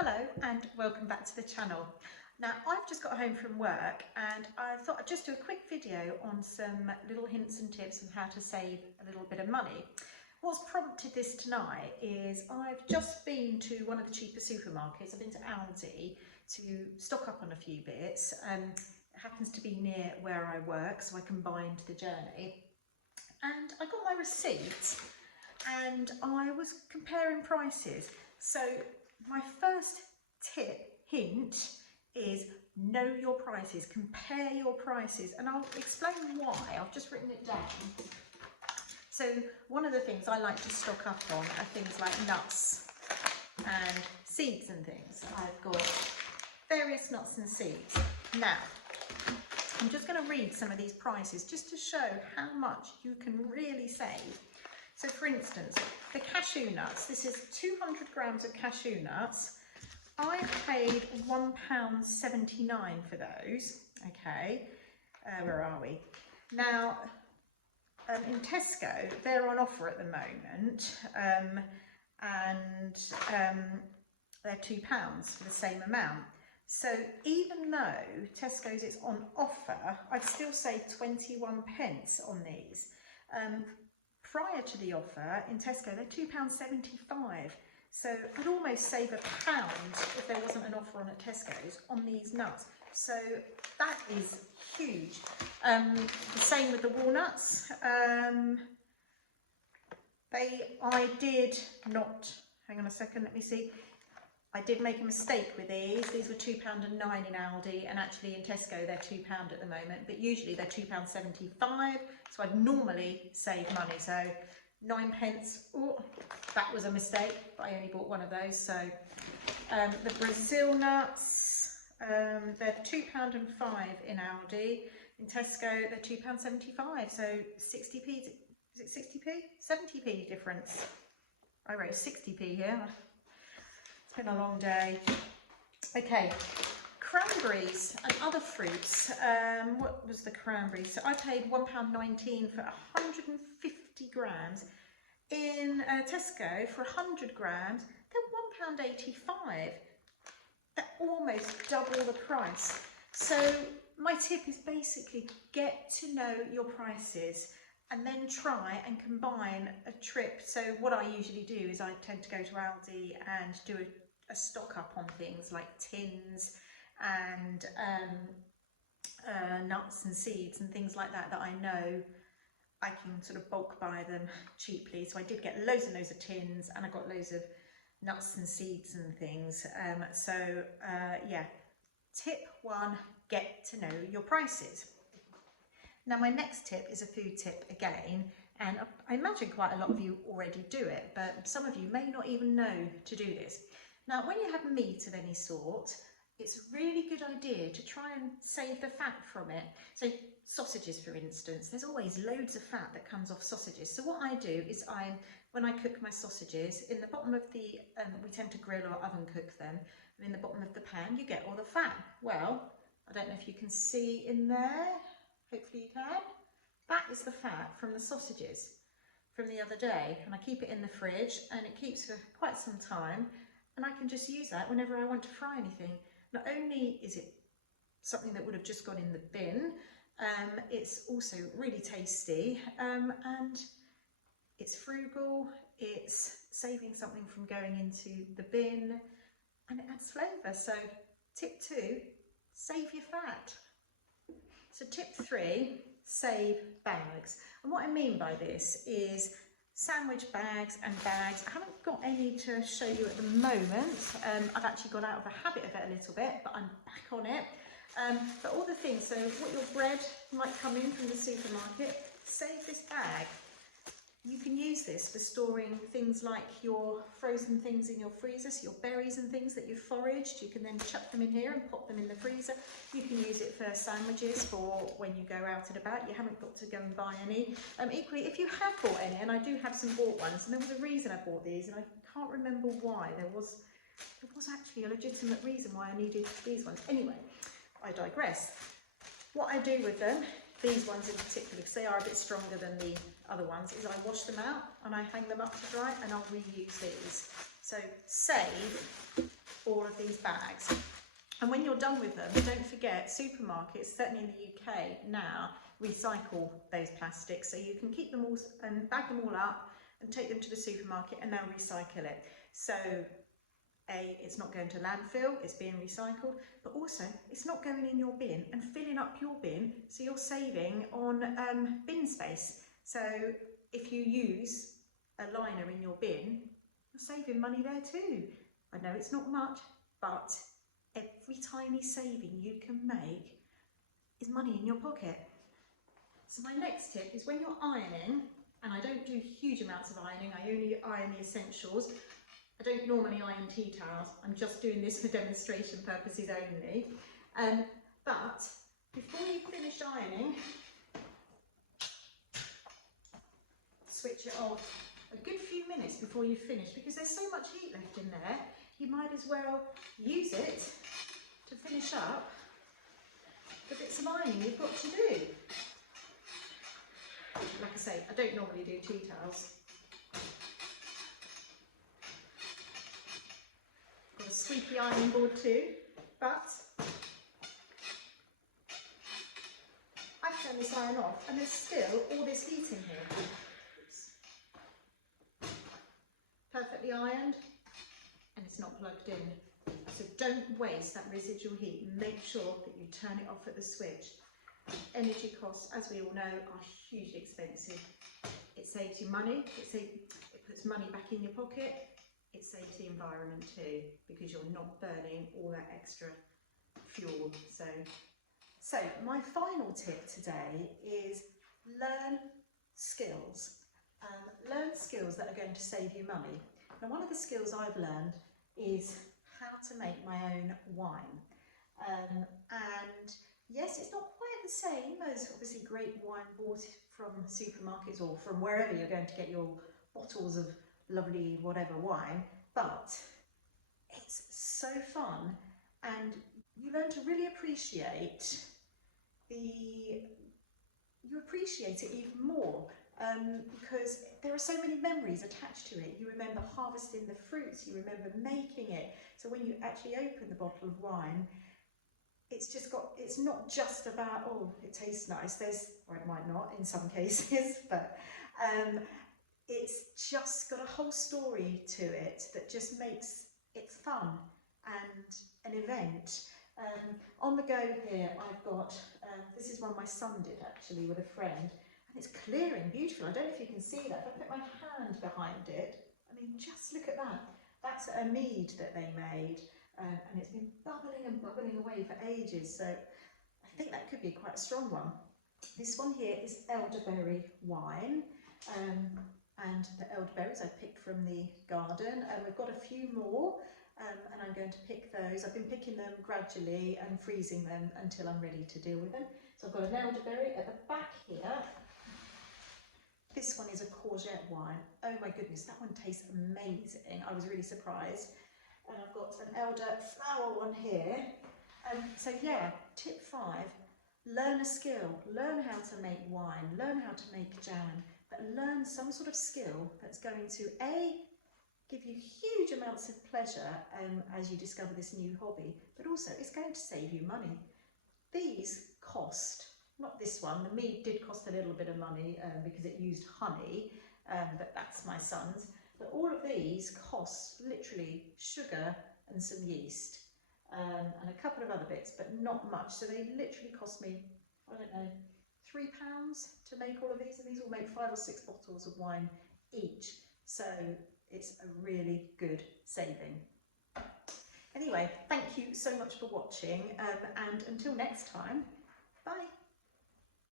Hello and welcome back to the channel. Now I've just got home from work and I thought I'd just do a quick video on some little hints and tips on how to save a little bit of money. What's prompted this tonight is I've just been to one of the cheaper supermarkets. I've been to Aldi to stock up on a few bits. It happens to be near where I work, so I combined the journey. And I got my receipt and I was comparing prices. So my first hint is know your prices, compare your prices, and I'll explain why. I've just written it down. So one of the things I like to stock up on are things like nuts and seeds and things. I've got various nuts and seeds. Now, I'm just going to read some of these prices just to show how much you can really save. So for instance, the cashew nuts, this is 200 grams of cashew nuts. I paid £1.79 for those, okay, where are we? Now, in Tesco, they're on offer at the moment, and they're £2 for the same amount. So even though Tesco's is on offer, I'd still save 21 pence on these. Prior to the offer in Tesco, they're £2.75. So I'd almost save £1 if there wasn't an offer on at Tesco's on these nuts. So that is huge. The same with the walnuts. I did not, hang on a second, let me see. I did make a mistake with these. These were £2.09 in Aldi, and actually in Tesco they're £2 at the moment, but usually they're £2.75. So I'd normally save money. So 9 pence, oh, that was a mistake, but I only bought one of those. So the Brazil nuts, they're £2.05 in Aldi. In Tesco, they're £2.75. So 60p, is it 60p? 70p difference. I wrote 60p here. It's been a long day. Okay, cranberries and other fruits. What was the cranberries? So I paid £1.19 for 150 grams. In Tesco, for 100 grams, they're £1.85. They're almost double the price. So my tip is basically get to know your prices and then try and combine a trip. So what I usually do is I tend to go to Aldi and do a stock up on things like tins and nuts and seeds and things like that I know I can sort of bulk buy them cheaply. So I did get loads and loads of tins, and I got loads of nuts and seeds and things. Yeah, tip 1, get to know your prices. Now my next tip is a food tip again, and I imagine quite a lot of you already do it, but some of you may not even know to do this. Now when you have meat of any sort, it's a really good idea to try and save the fat from it. So sausages, for instance, there's always loads of fat that comes off sausages. So what I do is when I cook my sausages, in the bottom of the, we tend to grill or oven cook them, and in the bottom of the pan you get all the fat. Well, I don't know if you can see in there, hopefully you can. That is the fat from the sausages from the other day, and I keep it in the fridge and it keeps for quite some time, and I can just use that whenever I want to fry anything. Not only is it something that would have just gone in the bin, it's also really tasty, and it's frugal, it's saving something from going into the bin, and it adds flavour. So tip 2, save your fat. So tip 3, save bags. And what I mean by this is sandwich bags and bags. I haven't got any to show you at the moment. I've actually got out of a habit of it a little bit, but I'm back on it. But all the things, so what your bread might come in from the supermarket, save this bag. You can use this for storing things like your frozen things in your freezer, so your berries and things that you've foraged. You can then chuck them in here and pop them in the freezer. You can use it for sandwiches for when you go out and about. You haven't got to go and buy any. Equally, if you have bought any, and I do have some bought ones, and there was a reason I bought these, and I can't remember why. There was actually a legitimate reason why I needed these ones. Anyway, I digress. What I do with them, these ones in particular, because they are a bit stronger than the other ones, is I wash them out and I hang them up to dry, and I'll reuse these. So save all of these bags. And when you're done with them, don't forget, supermarkets, certainly in the UK now, recycle those plastics. So you can keep them all and bag them all up and take them to the supermarket and they'll recycle it. So it's not going to landfill, it's being recycled, but also it's not going in your bin and filling up your bin, so you're saving on bin space. So if you use a liner in your bin, you're saving money there too. I know it's not much, but every tiny saving you can make is money in your pocket. So my next tip is when you're ironing, and I don't do huge amounts of ironing, I only iron the essentials. I don't normally iron tea towels, I'm just doing this for demonstration purposes only. But before you finish ironing, switch it off a good few minutes before you finish, because there's so much heat left in there, you might as well use it to finish up the bits of ironing you've got to do. Like I say, I don't normally do tea towels. Got a squeaky ironing board too, but I've turned this iron off and there's still all this heat in here. Oops. Perfectly ironed and it's not plugged in. So don't waste that residual heat. Make sure that you turn it off at the switch. Energy costs, as we all know, are hugely expensive. It saves you money, it puts money back in your pocket. It saves the environment too, because you're not burning all that extra fuel. So my final tip today is learn skills. Learn skills that are going to save you money. Now, one of the skills I've learned is how to make my own wine. And yes, it's not quite the same as obviously great wine bought from supermarkets or from wherever you're going to get your bottles of lovely whatever wine, but it's so fun and you learn to really appreciate it even more, because there are so many memories attached to it. You remember harvesting the fruits, you remember making it, so when you actually open the bottle of wine, it's not just about, oh, it tastes nice, or it might not in some cases, but it's just got a whole story to it that just makes it fun and an event. On the go here, I've got, this is one my son did actually with a friend, and it's clear and beautiful. I don't know if you can see that. If I put my hand behind it, I mean, just look at that. That's a mead that they made, and it's been bubbling and bubbling away for ages, so I think that could be quite a strong one. This one here is elderberry wine, and the elderberries I picked from the garden, and we've got a few more, and I'm going to pick those. I've been picking them gradually and freezing them until I'm ready to deal with them. So I've got an elderberry at the back here. This one is a courgette wine. Oh my goodness, that one tastes amazing. I was really surprised. And I've got an elderflower one here. So yeah, tip 5, learn a skill. Learn how to make wine, learn how to make jam, but learn some sort of skill that's going to give you huge amounts of pleasure as you discover this new hobby, but also it's going to save you money. These cost, not this one, the mead did cost a little bit of money because it used honey, but that's my son's. But all of these cost literally sugar and some yeast and a couple of other bits, but not much. So they literally cost me, I don't know, £3 to make all of these, and these will make 5 or 6 bottles of wine each. So it's a really good saving. Anyway, thank you so much for watching, and until next time, bye.